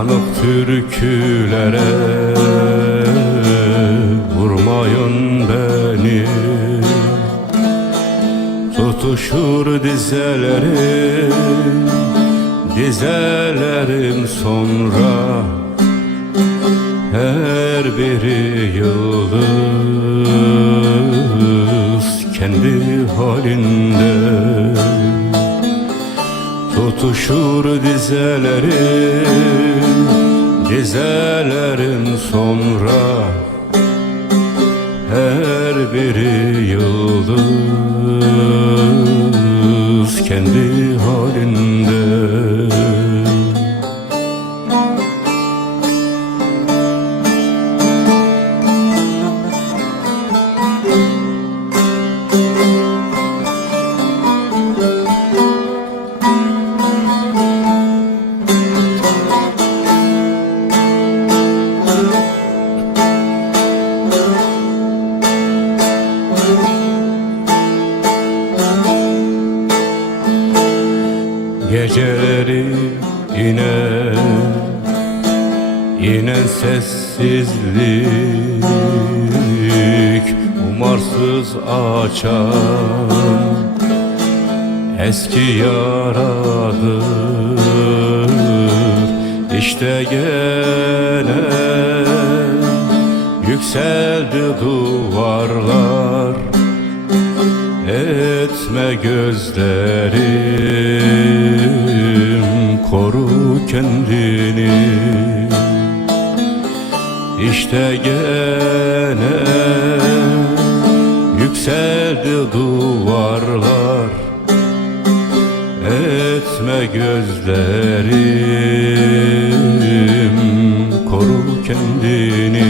Yanık türkülere Vurmayın beni. Tutuşur dizelerim Dizelerim sonra. Her biri yıldız kendi halinde Tutuşur dizelerim, dizelerim sonra. Her biri yıldız Geceleri inen inen sessizlik Umarsız açan eski yaradır. İşte gene yükseldi duvarlar Etme gözlerim Koru kendini. İşte gene Yükseldi duvarlar. Etme gözlerim Koru kendini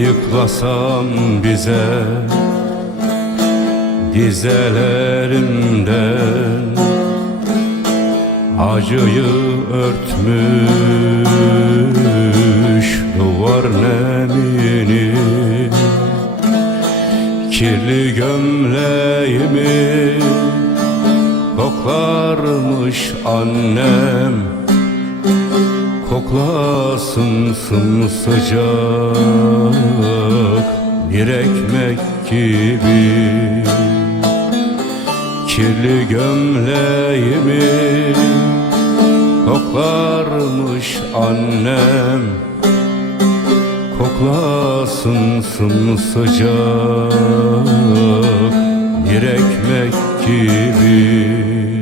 Ayıklasam bize dizelerimden Acıyı örtmüş duvar nemini Kirli gömleğimi koklarmış annem Koklasın sımsıcak bir ekmek gibi. Kirli gömleğimi koklarmış annem. Koklasın sımsıcak bir ekmek gibi